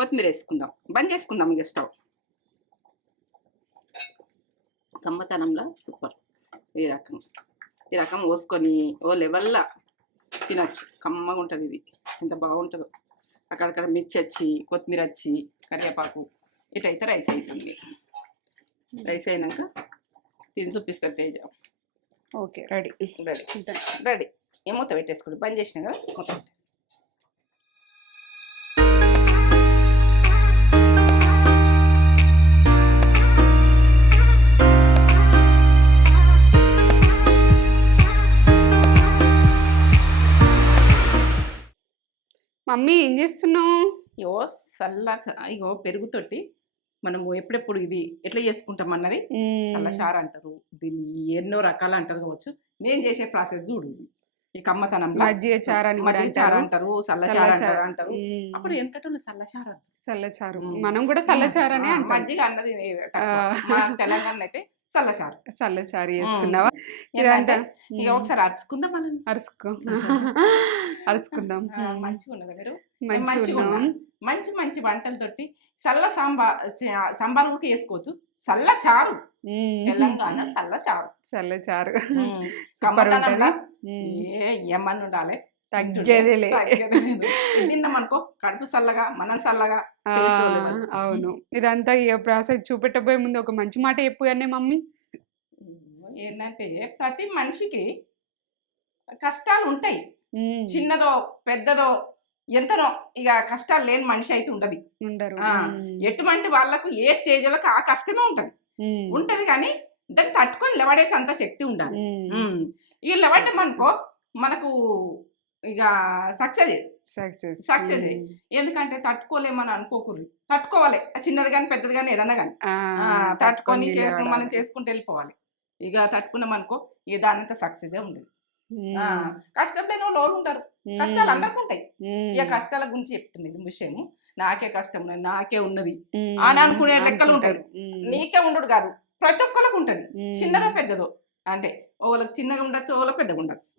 కొత్తిమీర వేసుకుందాం బంద్ చేసుకుందాం ఇక స్టవ్. కమ్మతనంలో సూపర్. ఈ రకం. ఈ రకం పోసుకొని ఓ లెవెల్లా తినచ్చు. కమ్మగా ఉంటుంది ఇది. ఎంత బాగుంటుందో. అక్కడక్కడ మిర్చి వచ్చి కొత్తిమీర వచ్చి కరివేపాకు. ఇటైతే రైస్ అవుతుంది రైస్ అయినాక తిని చూపిస్తారు Teja. Okay ready. Ready. Ready. ఏ మూత పెట్టేసుకోండి. బంద్ చేసిన కదా? మూత మమ్మీ ఏం చేస్తున్నావు? ఇగో చల్లగా ఇగో పెరుగుతోటి మనము ఎప్పుడెప్పుడు ఇది ఎట్లా చేసుకుంటాం అన్నది చల్ల చారు అంటారు. దీన్ని ఎన్నో రకాలు అంటారు కావచ్చు. నేను చేసే ప్రాసెస్ చూడు. ఈ మజ్జిగ చారు అంటారు. అంటారు. అప్పుడు ఎంతటోళ్ళు చల్ల చారు అంటారు చల్లచారు. మనం కూడా చల్లచారనే అంటాం. మజ్జిగ అన్నది తెలంగాణ అయితే చల్ల చారు చల్లచారు చేస్తున్నావా? ఇదంతా? ఇక ఒకసారి అరుచుకుందాం మనం. అరుచుకో. అరుచుకుందాం. మంచిగా ఉన్నదా మీరు? మంచిగా. మంచి మంచి వంటలతోటి చల్ల సాంబార్ సాంబార్ కూడా వేసుకోవచ్చు చల్ల చారు. తెలంగాణ చల్ల చారు చల్లచారు ఉమ్. సూపర్. ఏ ఏమన్నా ఉండాలి తగ్గేదేలే తిన్నామనుకో కడుపు చల్లగా మనం చల్లగా. అవును. ఇదంతా ఈ ప్రాసెస్ చూపెట్టబోయే ముందు ఒక మంచి మాట చెప్పు కానీ మమ్మీ. ఏంటంటే ప్రతి మనిషికి కష్టాలు ఉంటాయి. చిన్నదో పెద్దదో ఎంతనో ఇక కష్టాలు లేని మనిషి అయితే ఉండదు. ఉండరు. ఎటువంటి వాళ్ళకు ఏ స్టేజ్లకు ఆ కష్టమే ఉంటది. ఉంటది కానీ దాన్ని తట్టుకొని లేవడేకి అంత శక్తి ఉండాలి. ఇక లేవడ్డామనుకో మనకు ఇక సక్సెస్ సక్సెస్. మ్మ్. ఎందుకంటే తట్టుకోలేమని అనుకోకూడదు తట్టుకోవాలి చిన్నది కానీ పెద్దది కానీ ఏదన్నా కానీ తట్టుకొని చేసి. మనం చేసుకుంటూ వెళ్ళిపోవాలి ఇక తట్టుకున్నాం అనుకో ఇక దానంతా సక్సెస్ ఉండదు మ్మ్. ఆ, కష్టం లేని వాళ్ళు ఎవరు ఉంటారు. కష్టాలు అందరికీ ఉంటాయి. ఇక కష్టాల గురించి చెప్తుంది ఇది విషయము నాకే కష్టం నాకే ఉన్నది. అని అనుకునే లెక్కలు. మ్మ్. నీకే ఉండడు కాదు ప్రతి ఒక్కరికి ఉంటది. చిన్నదో పెద్దదో అంటే ఓళ్ళకి చిన్నగా ఉండొచ్చు ఓళ్ళకి పెద్దగా ఉండొచ్చు.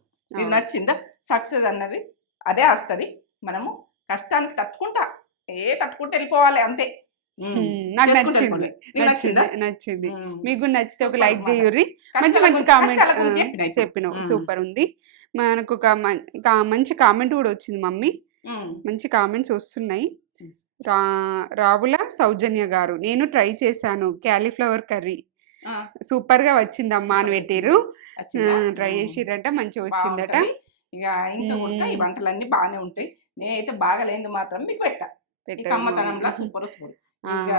నచ్చిందా సక్సెస్ అన్నది అదే వస్తుంది మనము కష్టానికి తట్టుకుంటా ఏ తట్టుకుంటూ వెళ్ళిపోవాలి అంతే. నాకు నచ్చింది నచ్చిందా నచ్చింది. మీకు నచ్చితే ఒక లైక్. చేయుర్రి మంచి మంచి కామెంట్ చెప్పిన. చెప్పినావు. సూపర్ ఉంది మనకు ఒక మంచి కామెంట్ కూడా వచ్చింది మమ్మీ. మంచి కామెంట్స్ వస్తున్నాయి. రా రావుల సౌజన్య గారు నేను ట్రై చేశాను క్యాలీఫ్లవర్ కర్రీ సూపర్గా వచ్చిందమ్మా అని పెట్టిరు? ట్రై. చేసిరంట మంచిగా వచ్చిందట. ఇక ఇంకా కూడా ఈ. వంటలన్నీ బాగానే ఉంటాయి నేనైతే బాగా లేనిది మాత్రం మీకు పెట్టా కమ్మతనంలో. Super super. ఇక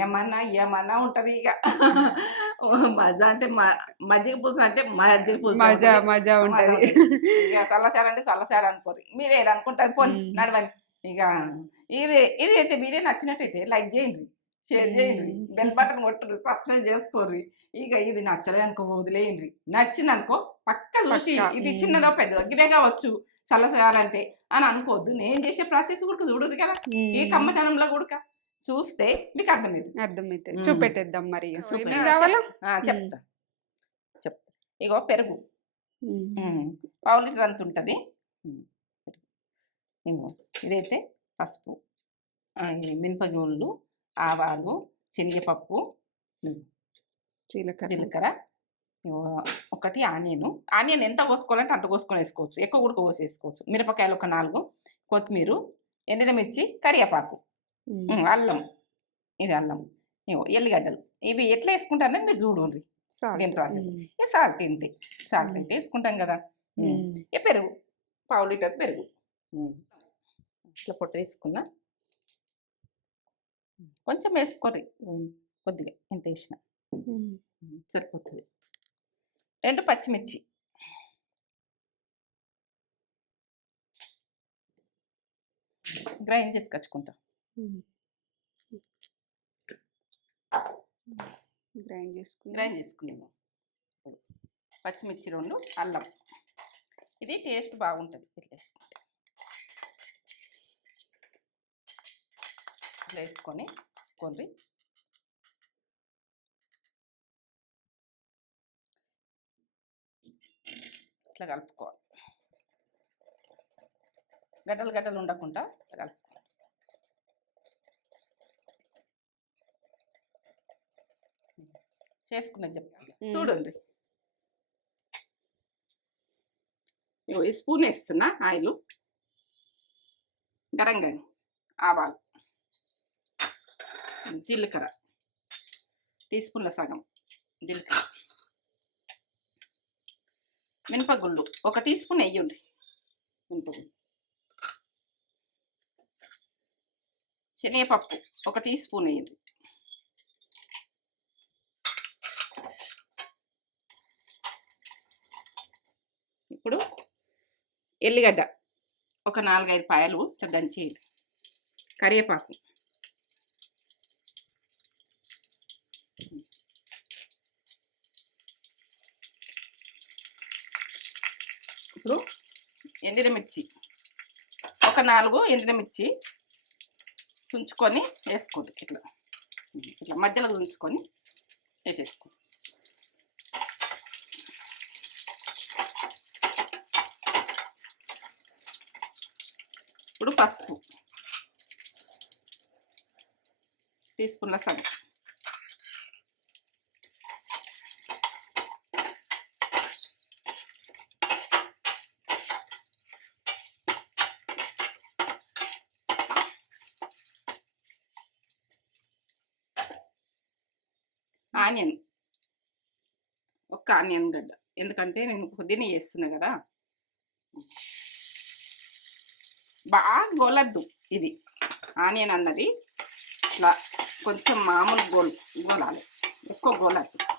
ఏమన్నా ఏమన్నా ఉంటది ఇక మజా అంటే మజ్జిగ పులుసు అంటే మజ్జిగ పులుసు మజా. మజా ఉంటది ఇక సల్లసార అంటే సల్లసార అనుకోరు మీరు ఏది అనుకుంటారు పోనీ మ్మ్. నడవండి ఇక ఇది ఇది అయితే వీడియో నచ్చినట్టయితే లైక్ చేయండి షేర్ చేయండి. బెల్ బటన్ కొట్టుర్రి సబ్స్క్రైబ్ చేసుకోర్రి. ఇక ఇది నచ్చలేదు అనుకో వదిలేయండి. నచ్చింది అనుకో పక్క చూసి. ఇది. చిన్నదో పెద్దదో ఇదే కావచ్చు. చల్లసారంటే అని అనుకోవద్దు నేను చేసే ప్రాసెస్ కూడా చూడదు కదా. మ్మ్. కమ్మతనంలో కూడా చూస్తే మీకు అర్థమైంది అర్థమైతుంది. మ్మ్. చూపెట్టేద్దాం మరి. కావాలో? చెప్తా. చెప్తా. ఇగో పెరుగు. పావు లీటర్ అంత ఉంటుంది. ఇగో ఇదైతే పసుపు. మినపగుళ్ళు ఆవాలు శనగపప్పు జీలకర్ర. జీలకర్ర ఒకటి ఆనియన్. ఆనియన్ ఎంత కోసుకోవాలంటే అంత కోసుకొని వేసుకోవచ్చు. ఎక్కువ కూడా కోసేసుకోవచ్చు మిరపకాయలు ఒక నాలుగు కొత్తిమీర ఎండినమిర్చి కరివేపాకు. మ్మ్. ఉమ్, అల్లం. ఇది అల్లం. ఎల్లిగడ్డలు. ఇవి ఎట్లా వేసుకుంటారనేది మీరు చూడండి. దీని ప్రాసెస్. సాల్ట్ ఇంతే సాల్ట్ మ్మ్. ఇంతే వేసుకుంటాం కదా. ఏ పెరుగు. పావు లీటర్ పెరుగు. ఇట్లా పొట్టు తీసుకున్నా కొంచెం వేసుకోరి. కొద్దిగా ఎంత వేసిన. సరిపోతుంది. రెండు పచ్చిమిర్చి. గ్రైండ్ చేసుకొచ్చుకుంటా. గ్రైండ్ చేసుకుని గ్రైండ్ చేసుకున్నాము పచ్చిమిర్చి రెండు అల్లం. ఇది టేస్ట్ బాగుంటుంది ఇట్లా వేసుకుంటే. ఇట్లా వేసుకొని కొన్రి ఇట్లా కలుపుకోవాలి. గడ్డలు గడ్డలు ఉండకుండా ఇట్లా కలుపుకోవాలి చేసుకున్నాను చెప్తాను చూడండి. స్పూన్ వేస్తున్నా ఆయిల్. గరం ఆవాలు. జీలకర్ర. టీ స్పూన్ల సగం జీలకర్ర. మినపగుళ్ళు ఒక టీ స్పూన్ వేయండి మినపగుళ్ళు శనగపప్పు. ఒక టీ స్పూన్ వేయండి ఇప్పుడు ఎల్లిగడ్డ. ఒక నాలుగైదు పాయలు దంచేయండి. కరివేపాకు. ఇప్పుడు ఎండిన మిర్చి ఒక నాలుగు ఎండిన మిర్చి తుంచుకొని వేసుకోండి ఇట్లా. ఇట్లా మధ్యలో తుంచుకొని వేసేసుకోండి ఇప్పుడు పసుపు. టీ స్పూన్ల సగం. ఆనియన్. ఒక్క ఆనియన్ గడ్డ. ఎందుకంటే నేను పుదీనా చేస్తున్నా కదా. బాగా గోలద్దు ఇది. ఆనియన్ అన్నది ఇట్లా కొంచెం మామూలు గోల్ గోలాలి. ఎక్కువ గోలద్దు.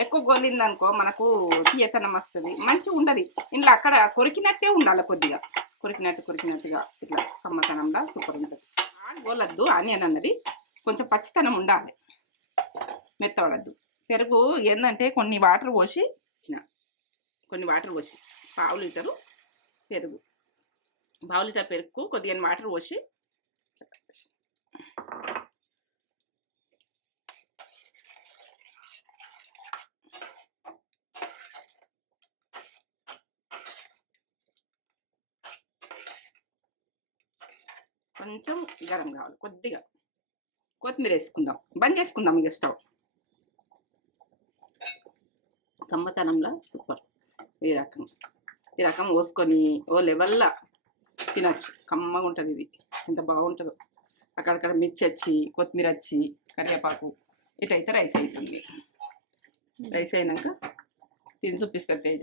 ఎక్కువ గోలిందనుకో మనకు తీయతనం వస్తుంది. మంచిగా ఉండదు. ఇంట్లో అక్కడ కొరికినట్టే ఉండాలి కొద్దిగా. కొరికినట్టు కొరికినట్టుగా ఇట్లా కమ్మతనంలా సూపర్ ఉంటుంది. బాగా గోలద్దు ఆనియన్ అన్నది. కొంచెం పచ్చితనం ఉండాలి. మెత్తవడద్దు పెరుగు ఏంటంటే కొన్ని వాటర్ పోసి ఇచ్చిన. కొన్ని వాటర్ పోసి. పావు లీటరు పెరుగు. పావు లీటర్ పెరుగు కొద్దిగా వాటర్ పోసి కొంచెం గరం కావాలి కొద్దిగా. కొత్తిమీర వేసుకుందాం బంద్ చేసుకుందాం ఇక స్టవ్. కమ్మతనంలో సూపర్. ఈ రకం. ఈ రకం పోసుకొని ఓ లెవెల్లా తినచ్చు. కమ్మగా ఉంటుంది ఇది. ఎంత బాగుంటుందో. అక్కడక్కడ మిర్చి వచ్చి కొత్తిమీర వచ్చి కరివేపాకు ఇటైతే రైస్ అవుతుంది రైస్ అయినాక తిని చూపిస్తారు Teja.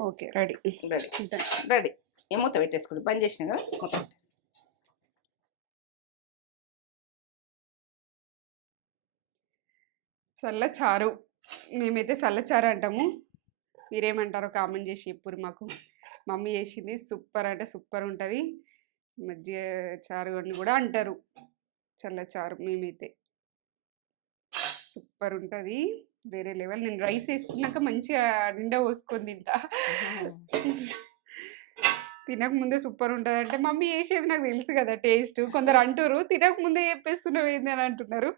Okay ready. Ready. Ready. ఏ మూత పెట్టేసుకోండి? బంద్ చేసిన కదా? మూత. చల్ల చారు. మేమైతే చల్లచారు అంటాము. మీరేమంటారో కామెంట్ చేసి చెప్పురు మాకు. మమ్మీ చేసింది సూపర్ అంటే సూపర్ ఉంటుంది. మధ్య చారు అని కూడా అంటారు. చల్లచారు మేమైతే. సూపర్ ఉంటుంది. వేరే లెవెల్. నేను రైస్ వేసుకున్నాక మంచిగా నిండా పోసుకొని తింటా. తినక ముందే సూపర్ ఉంటుంది అంటే మమ్మీ చేసేది నాకు తెలుసు కదా టేస్ట్ కొందరు అంటారు తినక ముందే చెప్పేస్తున్నావు ఏంది? అని అంటున్నారు.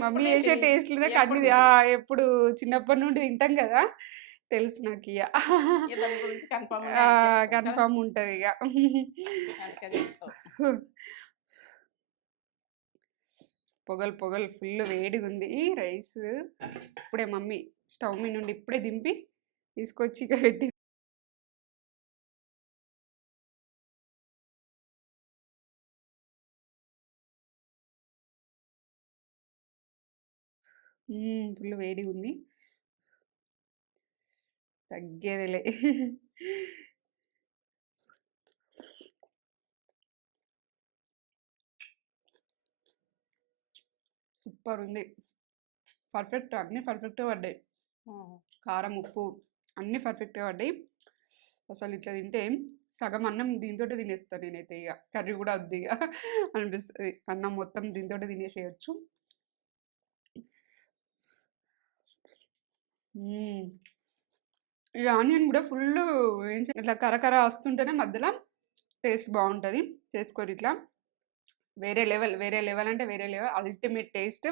మమ్మీ చేసే ఇది- టేస్ట్లోనే ఎప్పుడు కన్నీ ఆ, ఎప్పుడు చిన్నప్పటి నుండి తింటాం కదా తెలుసు నాకు ఇక. కన్ఫామ్ ఉంటుంది ఇక. పొగలు పొగలు ఫుల్ వేడిగా ఉంది రైస్ ఇప్పుడే మమ్మీ స్టవ్ మీద నుండి ఇప్పుడే దింపి తీసుకొచ్చి ఇక్కడ పెట్టి ఫుల్ వేడిగా ఉంది తగ్గేదిలే. సూపర్ ఉంది పర్ఫెక్ట్ అన్నీ పర్ఫెక్ట్గా పడ్డాయి. కారం ఉప్పు అన్నీ పర్ఫెక్ట్గా పడ్డాయి. అసలు ఇట్లా తింటే సగం అన్నం దీంతో తినేస్తాను నేనైతే ఇక కర్రీ కూడా వద్దు ఇక అనిపిస్తుంది. అన్నం మొత్తం దీంతో తినేసేయచ్చు. ఈ ఆనియన్ కూడా ఫుల్ ఇట్లా కరకర వస్తుంటేనే మధ్యలో టేస్ట్ బాగుంటుంది. చేసుకోరు ఇట్లా. వేరే లెవెల్ వేరే లెవెల్ అంటే వేరే లెవెల్. అల్టిమేట్ టేస్ట్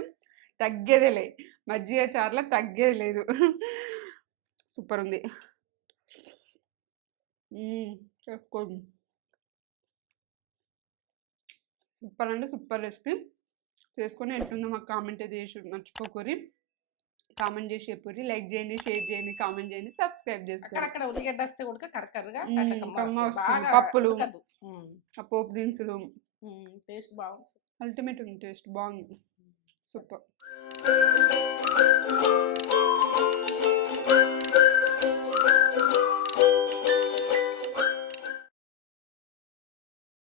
తగ్గేదేలే మజ్జిగ చార్లో తగ్గేది లేదు. సూపర్ ఉంది. సూపర్ అంటే సూపర్ రెసిపీ. చేసుకొని ఎట్లుందో మాకు కామెంట్ అయితే చేసి మర్చిపోకూరి కామెంట్ చేసి చెప్పుర్రి లైక్ చేయండి షేర్ చేయండి కామెంట్ చేయండి సబ్స్క్రైబ్ చేసుకోండి. అక్కడక్కడ ఉల్లిగడ్డ వస్తే కూడా కరకరగా పప్పులు. ఆ పోపు దినుసులు. టేస్ట్ బాగుంది అల్టిమేట్ ఉంది టేస్ట్ బాగుంది. సూపర్.